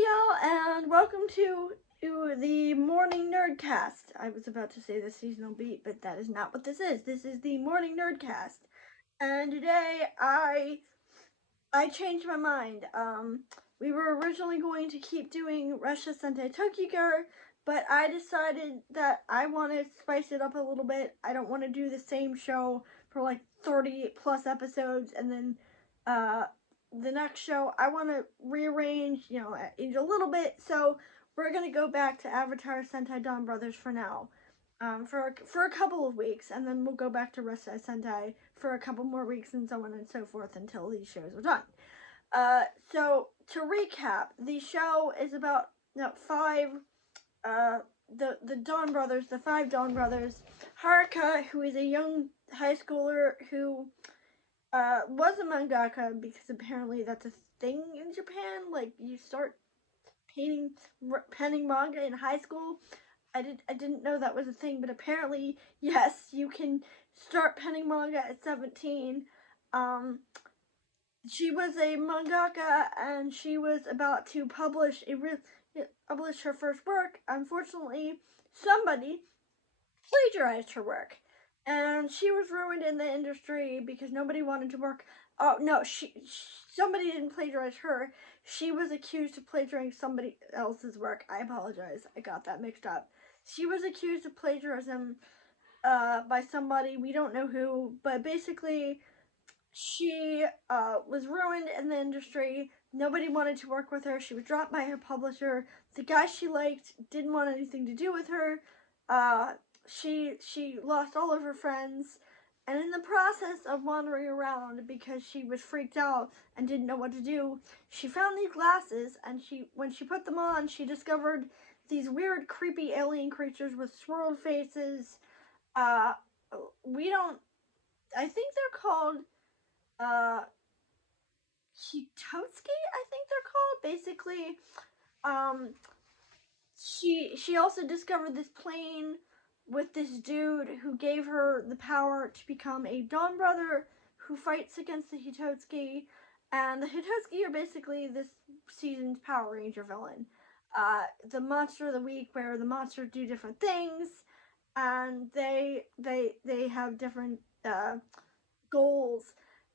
Hi y'all, and welcome to the morning Nerdcast. I was about to say the seasonal beat, but that is not what this is. This is the morning Nerdcast, and today I changed my mind. We were originally going to keep doing Russia Sentai Tokyo, but I decided that I want to spice it up a little bit. I don't want to do the same show for like 30 plus episodes and then the next show. I want to rearrange, a little bit. So we're gonna go back to Avataro Sentai Donbrothers for now, for a couple of weeks, and then we'll go back to Russia Sentai for a couple more weeks, and so on and so forth until these shows are done. So to recap, the show is about five. The Donbrothers, the five Donbrothers. Haruka, who is a young high schooler who was a mangaka, because apparently that's a thing in Japan. Like, you start penning manga in high school. I didn't know that was a thing, but apparently, yes, you can start penning manga at 17. She was a mangaka, and she was about to publish her first work. Unfortunately, somebody plagiarized her work, and she was ruined in the industry because nobody wanted to work. Oh no, somebody didn't plagiarize her. She was accused of plagiarizing somebody else's work. I apologize, I got that mixed up. She was accused of plagiarism by somebody, we don't know who, but basically she was ruined in the industry. Nobody wanted to work with her. She was dropped by her publisher. The guy she liked didn't want anything to do with her. She lost all of her friends, and in the process of wandering around, because she was freaked out and didn't know what to do, she found these glasses, and when she put them on, she discovered these weird, creepy alien creatures with swirled faces. I think they're called Hitotsuki, I think they're called. Basically, she also discovered this plane with this dude who gave her the power to become a Dawn Brother who fights against the Hitotsuki. And the Hitotsuki are basically this season's Power Ranger villain. The monster of the week, where the monsters do different things, and they have different goals.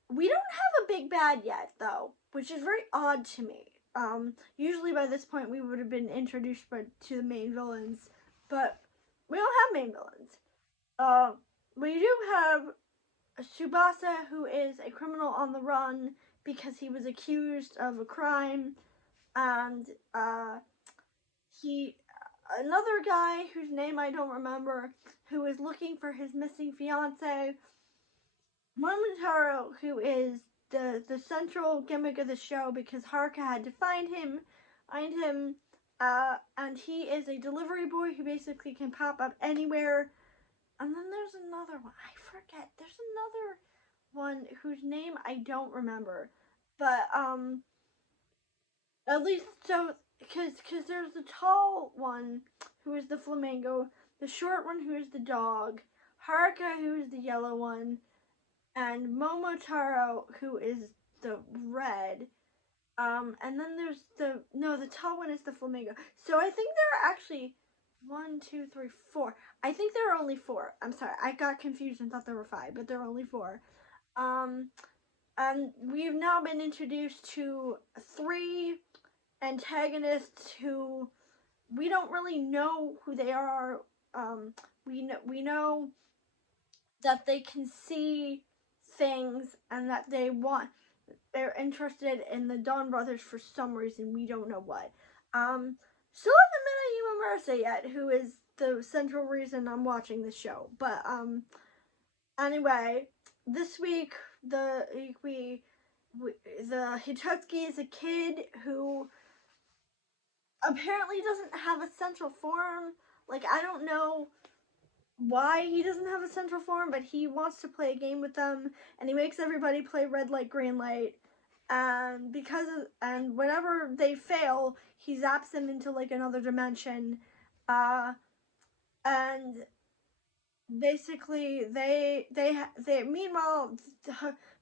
We don't have a big bad yet, though, which is very odd to me. Usually by this point we would have been introduced to the main villains, but we don't have main villains. We do have Tsubasa, who is a criminal on the run because he was accused of a crime, and another guy whose name I don't remember, who is looking for his missing fiance. Momotaro, who is the central gimmick of the show, because Haruka had to find him, and he is a delivery boy who basically can pop up anywhere. And then there's another one, I forget, there's another one whose name I don't remember, but at least, so, because there's the tall one who is the flamingo, the short one who is the dog, Haruka who is the yellow one, and Momotaro, who is the red. And then there's the tall one is the flamingo. So I think there are actually 1, 2, 3, 4. I think there are only 4. I'm sorry, I got confused and thought there were 5, but there are only 4. And we've now been introduced to 3 antagonists who we don't really know who they are. We know that they can see things, and that they're interested in the Dawn Brothers for some reason, we don't know what. Still haven't met Ayuma Marisa yet, who is the central reason I'm watching this show. But anyway, this week the Hitotsuki is a kid who apparently doesn't have a central form. Like, I don't know why he doesn't have a central form, but he wants to play a game with them, and he makes everybody play red light, green light, and whenever they fail, he zaps them into like another dimension, and basically they meanwhile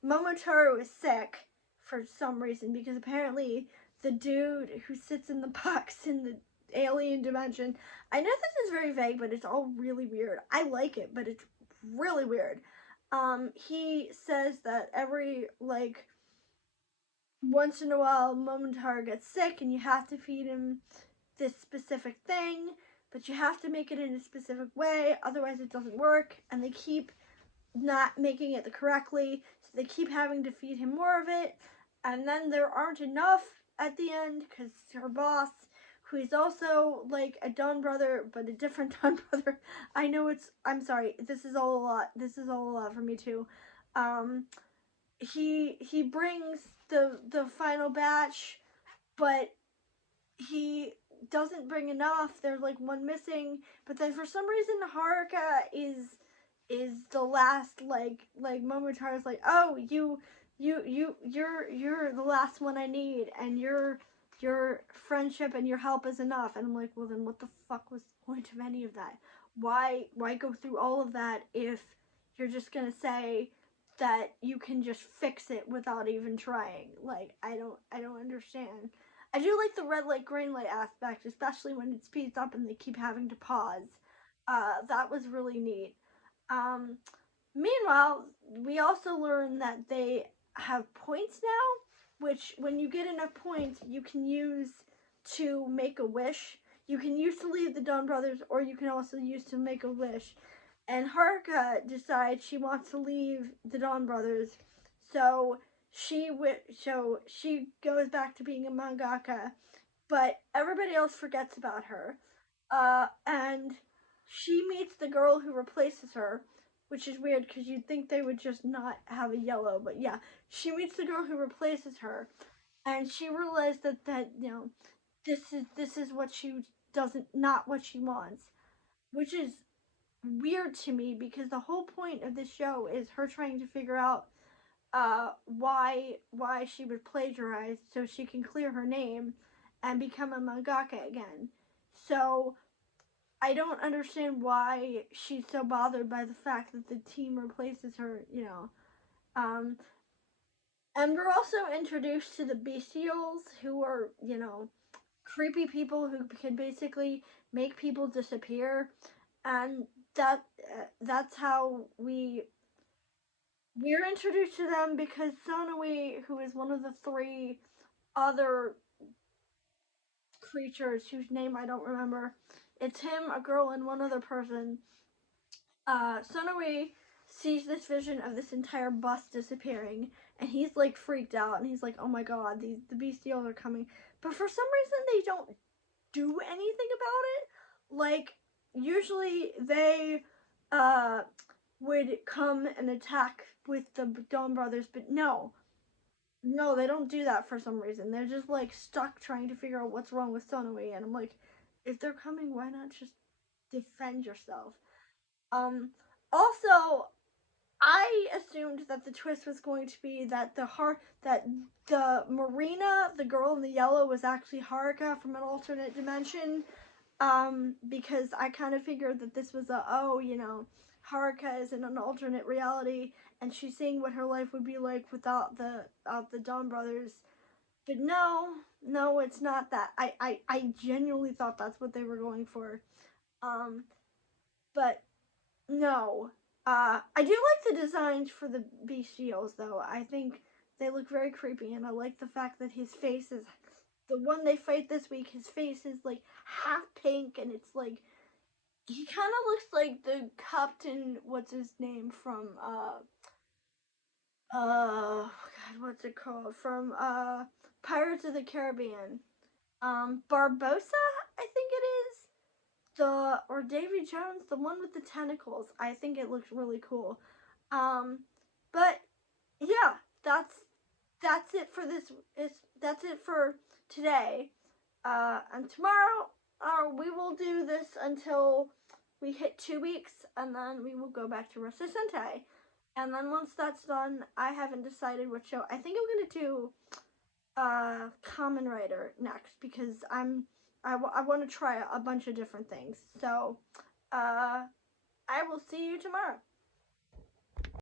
Momotaro is sick for some reason, because apparently the dude who sits in the box in the alien dimension. I know this is very vague, but it's all really weird. I like it, but it's really weird. He says that every like once in a while Momotaro gets sick and you have to feed him this specific thing, but you have to make it in a specific way, otherwise it doesn't work, and they keep not making it correctly, so they keep having to feed him more of it, and then there aren't enough at the end because her boss, who is also like a Donbrother but a different Donbrother. I know I'm sorry, this is all a lot for me too. He brings the final batch, but he doesn't bring enough. There's like one missing, but then for some reason Haruka is the last like Momotaro's like, oh, you're the last one I need, and your friendship and your help is enough. And I'm like, well then what the fuck was the point of any of that? Why go through all of that if you're just gonna say that you can just fix it without even trying? Like, I don't understand. I do like the red light, green light aspect, especially when it speeds up and they keep having to pause. That was really neat. Um, Meanwhile, we also learn that they have points now, which when you get enough points, you can use to make a wish. You can use to leave the Donbrothers, or you can also use to make a wish. And Haruka decides she wants to leave the Donbrothers, so she goes back to being a mangaka, but everybody else forgets about her. And she meets the girl who replaces her, which is weird because you'd think they would just not have a yellow, but yeah, she meets the girl who replaces her, and she realized that this is what she doesn't not what she wants, which is weird to me because the whole point of this show is her trying to figure out why she would plagiarize so she can clear her name and become a mangaka again. So I don't understand why she's so bothered by the fact that the team replaces her, Um, and we're also introduced to the bestials, who are, creepy people who can basically make people disappear, and that's how we're introduced to them because Sonoi, who is one of the three other creatures whose name I don't remember, it's him, a girl, and one other person. Sonoi sees this vision of this entire bus disappearing, and he's like freaked out, and he's like, "Oh my god, the bestials are coming!" But for some reason, they don't do anything about it. Like, usually they would come and attack with the Donbrothers, but no, they don't do that for some reason. They're just like stuck trying to figure out what's wrong with Sonoi, and I'm like, if they're coming, why not just defend yourself? Um, Also, I assumed that the twist was going to be that the Marina, the girl in the yellow, was actually Haruka from an alternate dimension. Because I kind of figured that this was Haruka is in an alternate reality, and she's seeing what her life would be like without the Donbrothers. But no, it's not that. I genuinely thought that's what they were going for. Um, but no. I do like the designs for the bestials, though. I think they look very creepy, and I like the fact that his face is the one they fight this week. His face is like half pink, and it's like he kind of looks like the captain. What's his name from? God, what's it called? From Pirates of the Caribbean. Barbosa, I think it is. Or Davy Jones, the one with the tentacles. I think it looks really cool. But yeah, that's it for this. That's it for today. And tomorrow, we will do this until we hit 2 weeks, and then we will go back to Rosa Sentai. And then once that's done, I haven't decided what show. I think I'm gonna do Kamen Rider next because I want to try a bunch of different things. So, I will see you tomorrow.